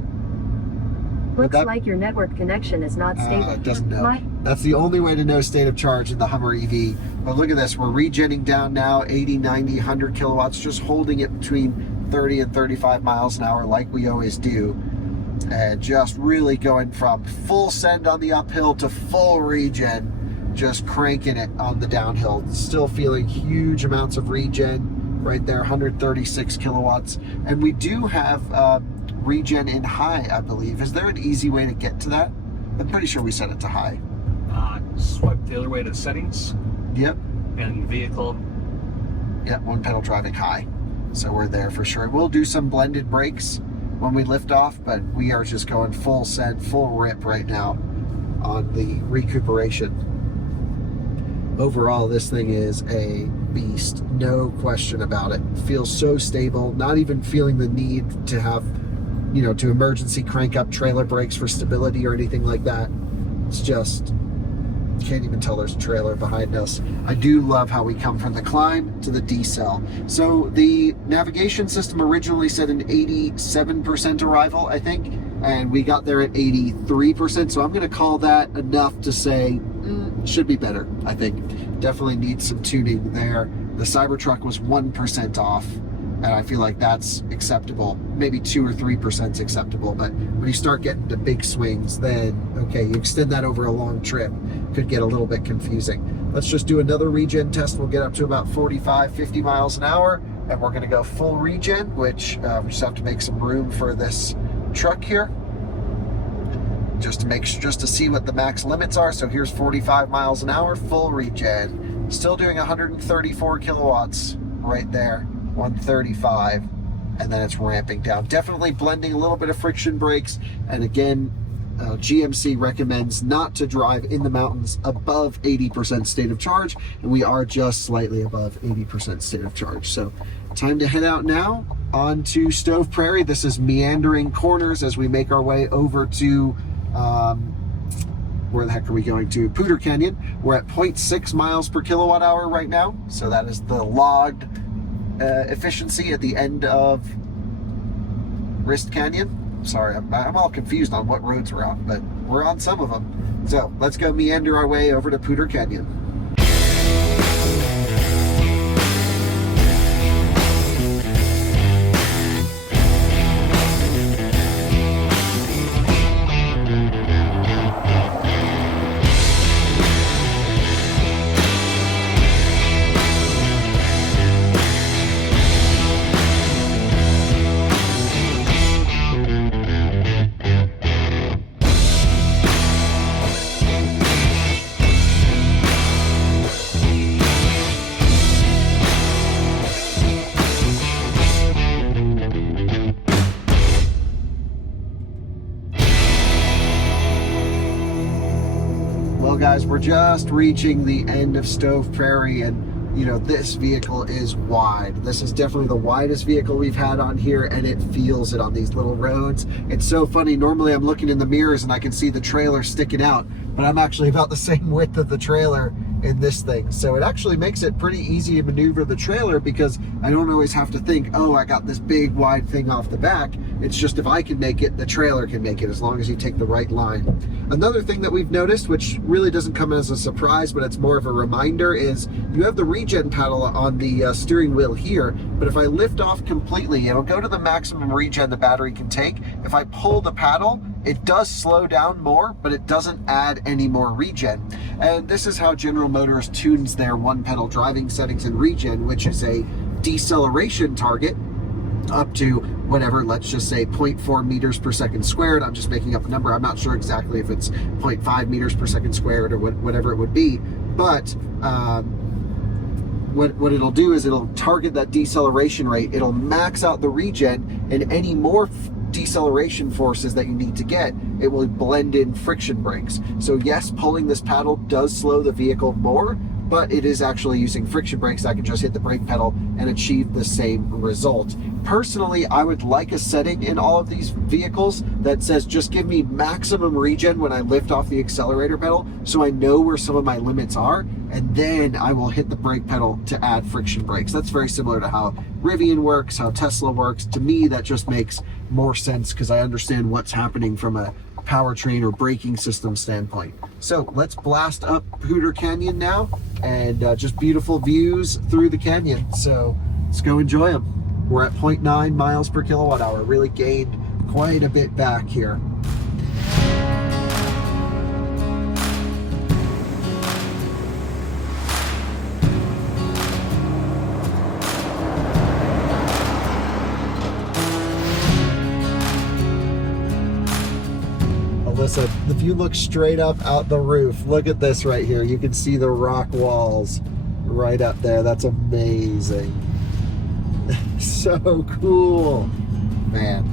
Looks like your network connection is not stable. It doesn't know. That's the only way to know state of charge in the Hummer EV. But look at this, we're regenning down now, 80, 90, 100 kilowatts, just holding it between 30 and 35 miles an hour like we always do. And just really going from full send on the uphill to full regen, just cranking it on the downhill. Still feeling huge amounts of regen right there, 136 kilowatts. And we do have regen in high, I believe. Is there an easy way to get to that? I'm pretty sure we set it to high. Swipe the other way to settings. Yep. And vehicle. Yep, 1 pedal driving high. So we're there for sure. We'll do some blended brakes when we lift off, but we are just going full send, full rip right now on the recuperation. Overall, this thing is a beast, no question about it. Feels so stable, not even feeling the need to have to emergency crank up trailer brakes for stability or anything like that. It's just, can't even tell there's a trailer behind us. I do love how we come from the climb to the decel. So the navigation system originally said an 87% arrival, I think, and we got there at 83%. So I'm going to call that enough to say should be better. I think definitely needs some tuning there. The Cybertruck was 1% off, and I feel like that's acceptable. Maybe 2 or 3% is acceptable, but when you start getting to big swings, then okay, you extend that over a long trip, could get a little bit confusing. Let's just do another regen test. We'll get up to about 45, 50 miles an hour, and we're gonna go full regen, which we just have to make some room for this truck here, just to see what the max limits are. So here's 45 miles an hour, full regen. Still doing 134 kilowatts right there, 135, and then it's ramping down. Definitely blending a little bit of friction brakes, and again, GMC recommends not to drive in the mountains above 80% state of charge, and we are just slightly above 80% state of charge. So time to head out now onto Stove Prairie. This is meandering corners as we make our way over to where the heck are we going to? Poudre Canyon. We're at 0.6 miles per kilowatt hour right now, so that is the logged efficiency at the end of Rist Canyon. Sorry, I'm all confused on what roads we're on, but we're on some of them. So let's go meander our way over to Poudre Canyon. Well, guys, we're just reaching the end of Stove Prairie, and this vehicle is wide. This is definitely the widest vehicle we've had on here, and it feels it on these little roads. It's so funny. Normally I'm looking in the mirrors and I can see the trailer sticking out, but I'm actually about the same width of the trailer in this thing. So it actually makes it pretty easy to maneuver the trailer, because I don't always have to think, oh, I got this big wide thing off the back. It's just, if I can make it, the trailer can make it, as long as you take the right line. Another thing that we've noticed, which really doesn't come as a surprise, but it's more of a reminder, is you have the regen pedal on the steering wheel here, but if I lift off completely, it'll go to the maximum regen the battery can take. If I pull the paddle, it does slow down more, but it doesn't add any more regen. And this is how General Motors tunes their one pedal driving settings in regen, which is a deceleration target up to whatever, let's just say 0.4 meters per second squared. I'm just making up a number. I'm not sure exactly if it's 0.5 meters per second squared or whatever it would be, but what it'll do is it'll target that deceleration rate. It'll max out the regen, and any more deceleration forces that you need to get, it will blend in friction brakes. So yes, pulling this paddle does slow the vehicle more, but it is actually using friction brakes. I can just hit the brake pedal and achieve the same result. Personally, I would like a setting in all of these vehicles that says just give me maximum regen when I lift off the accelerator pedal, so I know where some of my limits are, and then I will hit the brake pedal to add friction brakes. That's very similar to how Rivian works, how Tesla works. To me, that just makes more sense, because I understand what's happening from a powertrain or braking system standpoint. So let's blast up Poudre Canyon now, and just beautiful views through the canyon. So let's go enjoy them. We're at 0.9 miles per kilowatt hour. Really gained quite a bit back here. Alyssa, if you look straight up out the roof, look at this right here. You can see the rock walls right up there. That's amazing. So cool, man.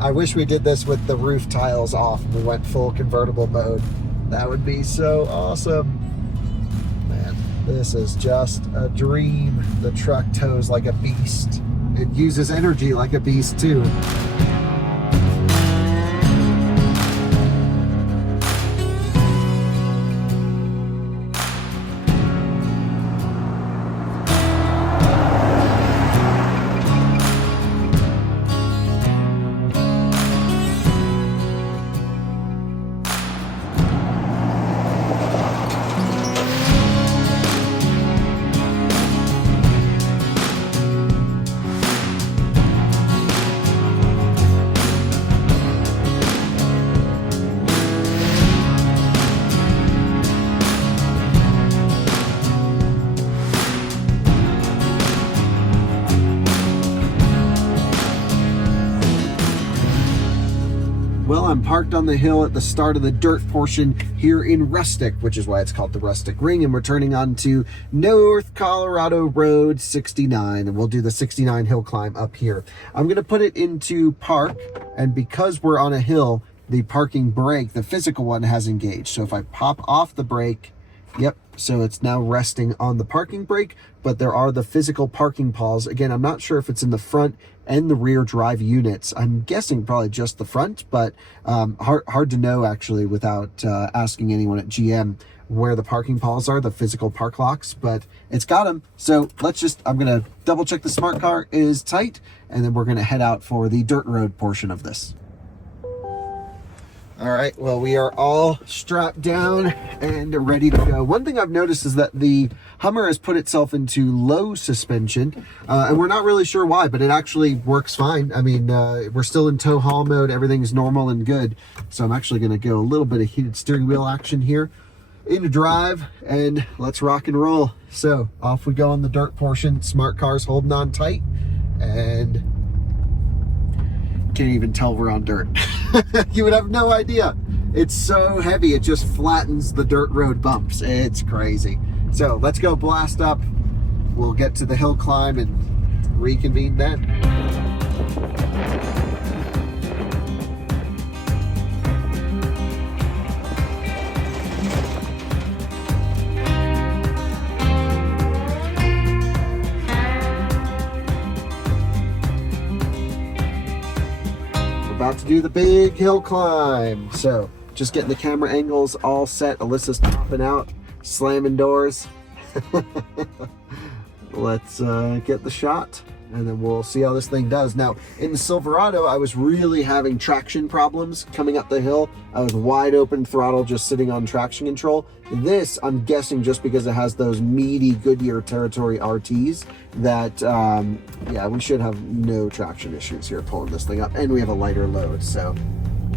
I wish we did this with the roof tiles off and we went full convertible mode. That would be so awesome. Man, this is just a dream. The truck tows like a beast. It uses energy like a beast too. Well, I'm parked on the hill at the start of the dirt portion here in Rustic, which is why it's called the Rustic Ring, and we're turning onto North Colorado Road 69, and we'll do the 69 hill climb up here. I'm going to put it into park, and because we're on a hill, the parking brake, the physical one, has engaged. So if I pop off the brake, yep, so it's now resting on the parking brake, but there are the physical parking pawls. Again, I'm not sure if it's in the front and the rear drive units. I'm guessing probably just the front, but hard to know actually without asking anyone at GM where the parking pawls are, the physical park locks, but it's got them. So I'm gonna double check the smart car is tight, and then we're gonna head out for the dirt road portion of this. All right, well, we are all strapped down and ready to go. One thing I've noticed is that the Hummer has put itself into low suspension, and we're not really sure why, but it actually works fine. I mean, we're still in tow haul mode. Everything's normal and good. So I'm actually going to go a little bit of heated steering wheel action here into drive, and let's rock and roll. So off we go on the dirt portion. Smart car's holding on tight, and can't even tell we're on dirt. You would have no idea. It's so heavy, it just flattens the dirt road bumps. It's crazy. So let's go blast up. We'll get to the hill climb and reconvene then. About to do the big hill climb. So just getting the camera angles all set. Alyssa's popping out, slamming doors. Let's get the shot, and then we'll see how this thing does. Now, in the Silverado, I was really having traction problems coming up the hill. I was wide open throttle, just sitting on traction control. This, I'm guessing just because it has those meaty Goodyear Territory RTs, that, yeah, we should have no traction issues here pulling this thing up. And we have a lighter load, so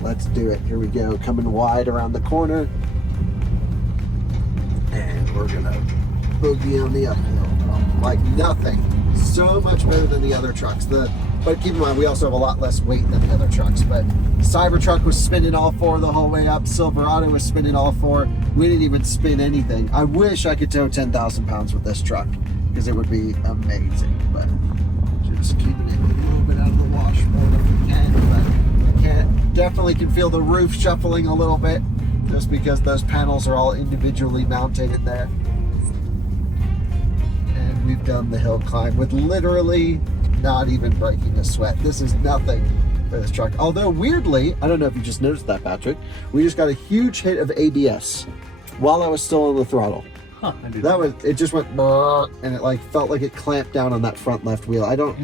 let's do it. Here we go, coming wide around the corner. And we're gonna boogie on the uphill like nothing. So much better than the other trucks. But keep in mind, we also have a lot less weight than the other trucks. But Cybertruck was spinning all four the whole way up. Silverado was spinning all four. We didn't even spin anything. I wish I could tow 10,000 pounds with this truck, because it would be amazing. But just keeping it a little bit out of the washboard if we can. But I can't. Definitely can feel the roof shuffling a little bit, just because those panels are all individually mounted in there. And we've done the hill climb with literally not even breaking a sweat. This is nothing for this truck. Although weirdly, I don't know if you just noticed that, Patrick, we just got a huge hit of ABS while I was still on the throttle. Huh, I didn't. It just went brrr, and it like felt like it clamped down on that front left wheel. I don't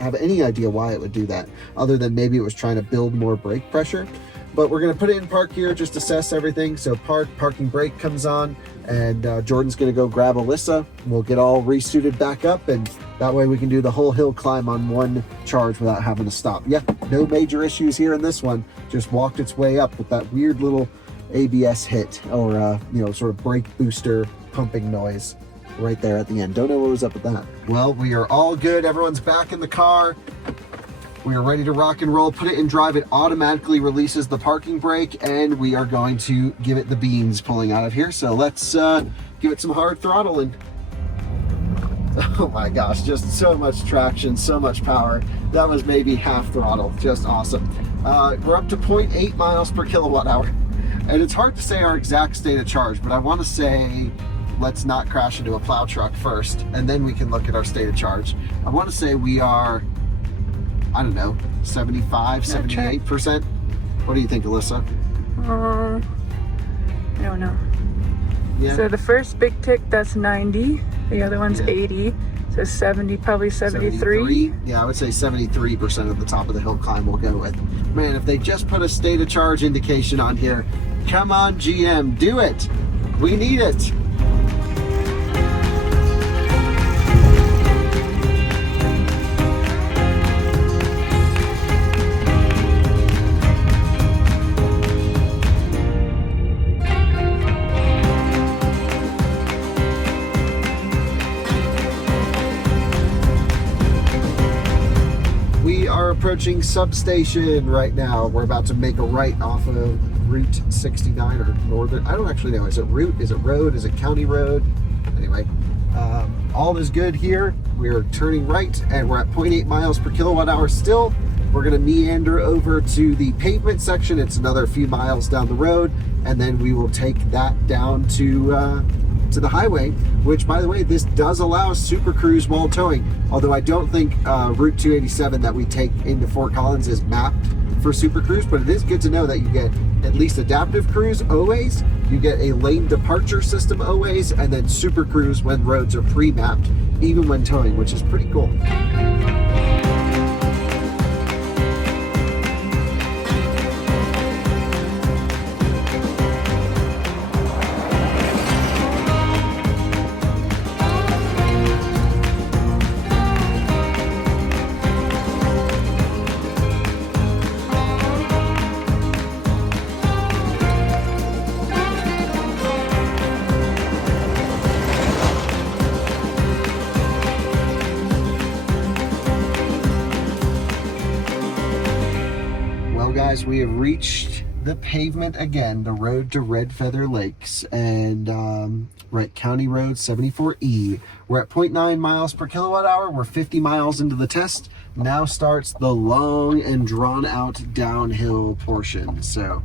have any idea why it would do that, other than maybe it was trying to build more brake pressure. But we're gonna put it in park here, just assess everything. So parking brake comes on, and Jordan's gonna go grab Alyssa. We'll get all resuited back up, and that way we can do the whole hill climb on one charge without having to stop. Yeah, no major issues here in this one. Just walked its way up with that weird little ABS hit, or you know, sort of brake booster pumping noise right there at the end. Don't know what was up with that. Well, we are all good. Everyone's back in the car. We are ready to rock and roll. Put it in drive. It automatically releases the parking brake, and we are going to give it the beans pulling out of here. So let's give it some hard throttling. Oh my gosh, just so much traction, so much power. That was maybe half throttle, just awesome. We're up to 0.8 miles per kilowatt hour. And it's hard to say our exact state of charge, but I want to say, let's not crash into a plow truck first, and then we can look at our state of charge. I want to say we are, I don't know, 75, 78%. What do you think, Alyssa? I don't know. Yeah. So the first big tick, that's 90. The other one's 80. So 70, probably 73. Yeah, I would say 73% of the top of the hill climb we'll go with. Man, if they just put a state of charge indication on here, come on GM, do it. We need it. approaching substation right now. We're about to make a right off of Route 69 or Northern. I don't actually know. Is it route? Is it road? Is it county road? Anyway, all is good here. We're turning right and we're at 0.8 miles per kilowatt hour still. We're going to meander over to the pavement section. It's another few miles down the road, and then we will take that down to the highway, which, by the way, this does allow SuperCruise while towing, although I don't think Route 287 that we take into Fort Collins is mapped for SuperCruise, but it is good to know that you get at least adaptive cruise always, you get a lane departure system always, and then SuperCruise when roads are pre-mapped, even when towing, which is pretty cool. Guys, we have reached the pavement again, the road to Red Feather Lakes, and we're at County Road 74E. We're at 0.9 miles per kilowatt hour. We're 50 miles into the test. Now starts the long and drawn out downhill portion. So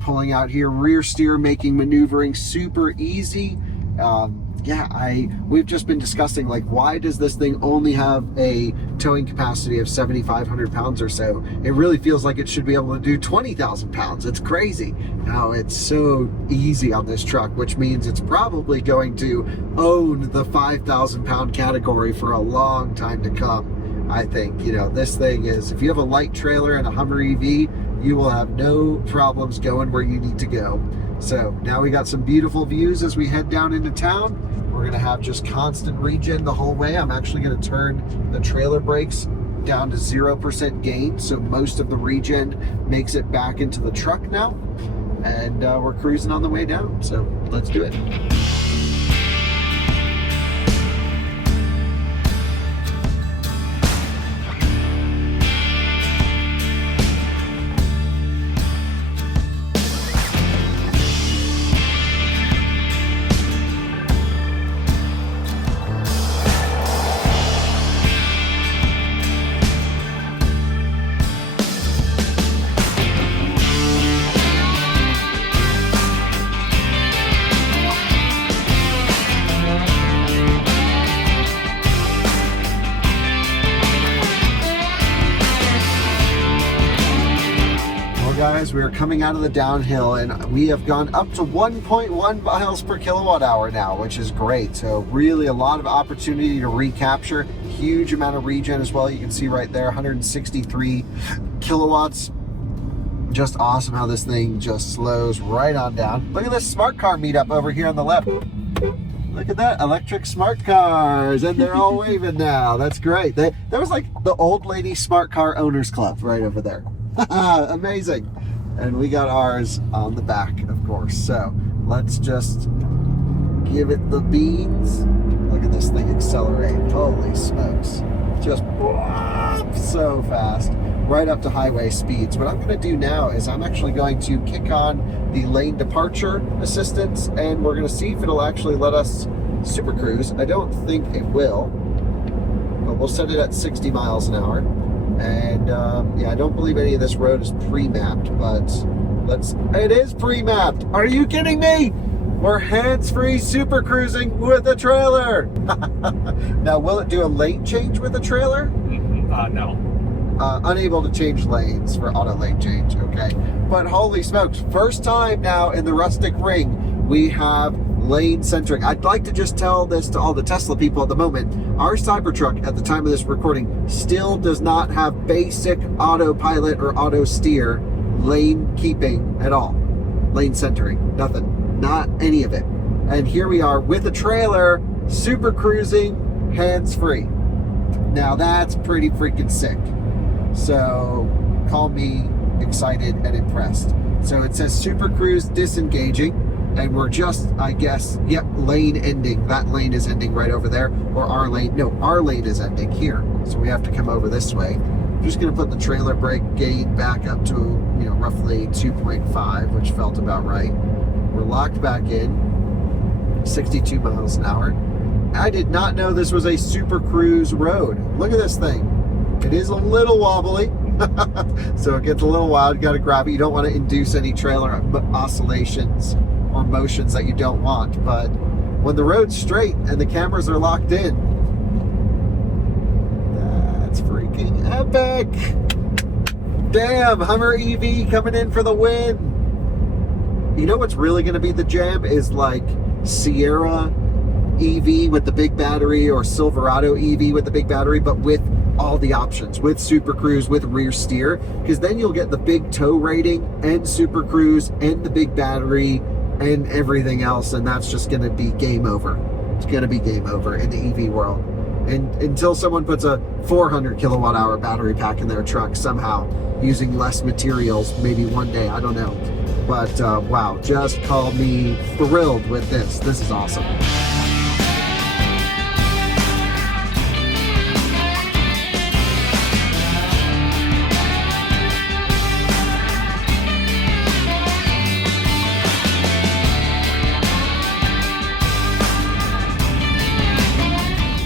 pulling out here, rear steer, making maneuvering super easy. We've just been discussing, like, why does this thing only have a towing capacity of 7,500 pounds or so? It really feels like it should be able to do 20,000 pounds. It's crazy. Now it's so easy on this truck, which means it's probably going to own the 5,000 pound category for a long time to come. I think, you know, this thing is, if you have a light trailer and a Hummer EV, you will have no problems going where you need to go. So now we got some beautiful views as we head down into town. We're gonna have just constant regen the whole way. I'm actually gonna turn the trailer brakes down to 0% gain, so most of the regen makes it back into the truck now. And we're cruising on the way down, so let's do it. Guys, we are coming out of the downhill and we have gone up to 1.1 miles per kilowatt hour now, which is great. So really a lot of opportunity to recapture, huge amount of regen as well. You can see right there, 163 kilowatts. Just awesome how this thing just slows right on down. Look at this smart car meetup over here on the left. Look at that, electric smart cars, and they're all waving now. That's great. There was like the old lady smart car owners club right over there. Amazing. And we got ours on the back, of course. So let's just give it the beans. Look at this thing accelerate. Holy smokes. Just so fast. Right up to highway speeds. What I'm going to do now is I'm actually going to kick on the lane departure assistance, and we're going to see if it'll actually let us SuperCruise. I don't think it will, but we'll set it at 60 miles an hour. And yeah, I don't believe any of this road is pre-mapped, but it is pre-mapped. Are you kidding me? We're hands-free super cruising with a trailer. Now, will it do a lane change with a trailer? No. Unable to change lanes for auto lane change, okay. But holy smokes, first time now in the Rustic Ring, we have lane centric. I'd like to just tell this to all the Tesla people at the moment. Our Cybertruck at the time of this recording still does not have basic autopilot or auto steer lane keeping at all. Lane centering, nothing, not any of it. And here we are with a trailer, super cruising, hands-free. Now that's pretty freaking sick. So call me excited and impressed. So it says SuperCruise disengaging, and we're just, I guess, yep, lane ending. That lane is ending right over there, or our lane is ending here. So we have to come over this way. just going to put the trailer brake gain back up to, you know, roughly 2.5, which felt about right. We're locked back in, 62 miles an hour. I did not know this was a SuperCruise road. Look at this thing. It is a little wobbly, so it gets a little wild. You got to grab it. You don't want to induce any trailer oscillations or motions that you don't want. But when the road's straight and the cameras are locked in, that's freaking epic. Damn, Hummer EV coming in for the win. You know what's really going to be the jam is like Sierra EV with the big battery or Silverado EV with the big battery, but with all the options, with SuperCruise, with rear steer, because then you'll get the big tow rating and SuperCruise and the big battery and everything else, and that's just going to be game over. It's going to be game over in the EV world. And until someone puts a 400 kilowatt hour battery pack in their truck somehow using less materials, maybe one day, I don't know. But wow, just call me thrilled with this. This is awesome.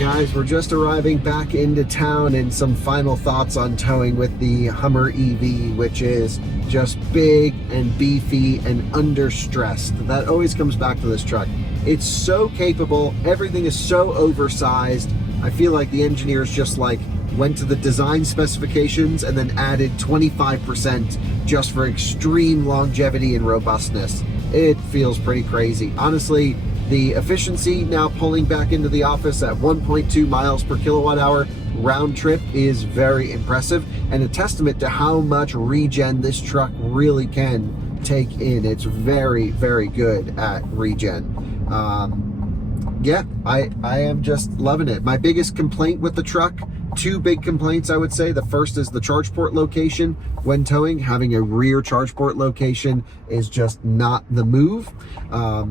Guys, we're just arriving back into town, and some final thoughts on towing with the Hummer EV, which is just big and beefy and under stressed. That always comes back to this truck. It's so capable, everything is so oversized. I feel like the engineers just like went to the design specifications and then added 25% just for extreme longevity and robustness. It feels pretty crazy. Honestly, the efficiency now pulling back into the office at 1.2 miles per kilowatt hour round trip is very impressive, and a testament to how much regen this truck really can take in. It's very, very good at regen. Yeah, I am just loving it. My biggest complaint with the truck, two big complaints I would say. The first is the charge port location. When towing, having a rear charge port location is just not the move.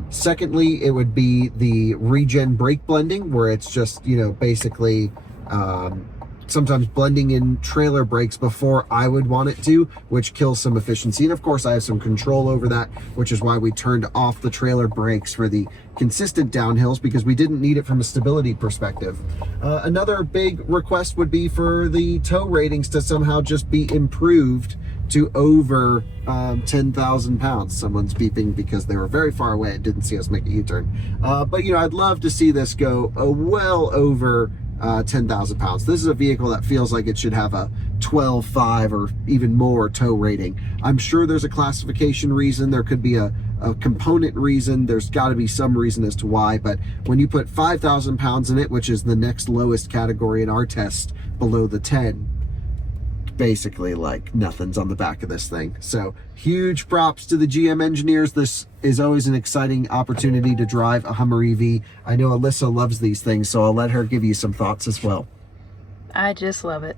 Secondly, it would be the regen brake blending, where it's just, you know, basically sometimes blending in trailer brakes before I would want it to, which kills some efficiency. And of course I have some control over that, which is why we turned off the trailer brakes for the consistent downhills, because we didn't need it from a stability perspective. Another big request would be for the tow ratings to somehow just be improved to over 10,000 pounds. Someone's beeping because they were very far away and didn't see us make a U-turn. But you know, I'd love to see this go well over 10,000 pounds. This is a vehicle that feels like it should have a 12.5 or even more tow rating. I'm sure there's a classification reason. There could be a component reason. There's got to be some reason as to why. But when you put 5,000 pounds in it, which is the next lowest category in our test below the 10, basically like nothing's on the back of this thing. So huge props to the GM engineers. This is always an exciting opportunity to drive a Hummer EV. I know Alyssa loves these things, so I'll let her give you some thoughts as well. I just love it.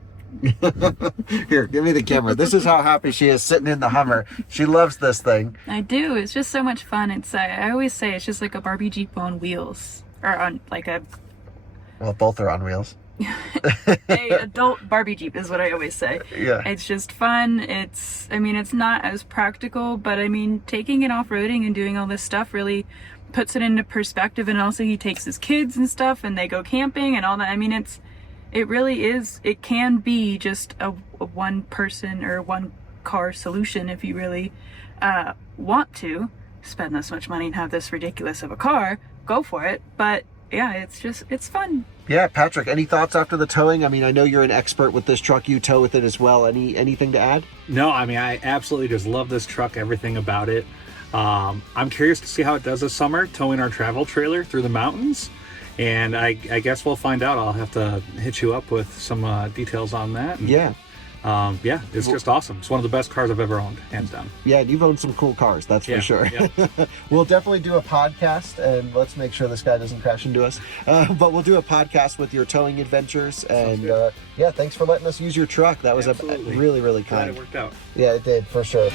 Here, give me the camera. This is how happy she is sitting in the Hummer. She loves this thing. I do. It's just so much fun. It's I always say it's just like a Barbie Jeep on wheels, or on like a. Well, both are on wheels. A adult Barbie Jeep is what I always say. Yeah. It's just fun. I mean, it's not as practical, but I mean, taking it off-roading and doing all this stuff really puts it into perspective. And also he takes his kids and stuff and they go camping and all that. I mean, it really is, it can be just a one person or one car solution if you really want to spend this much money and have this ridiculous of a car, go for it. But yeah, it's fun. Yeah, Patrick, any thoughts after the towing? I mean, I know you're an expert with this truck. You tow with it as well. Anything to add? No, I mean, I absolutely just love this truck, everything about it. I'm curious to see how it does this summer, towing our travel trailer through the mountains. And I guess we'll find out. I'll have to hit you up with some details on that. And, yeah. Yeah, it's just awesome. It's one of the best cars I've ever owned, hands down. Yeah, you've owned some cool cars, that's for sure. Yeah. We'll definitely do a podcast, and let's make sure this guy doesn't crash into us. But we'll do a podcast with your towing adventures. And yeah, thanks for letting us use your truck. That was Absolutely. really, really kind. Glad it worked out. Yeah, it did, for sure.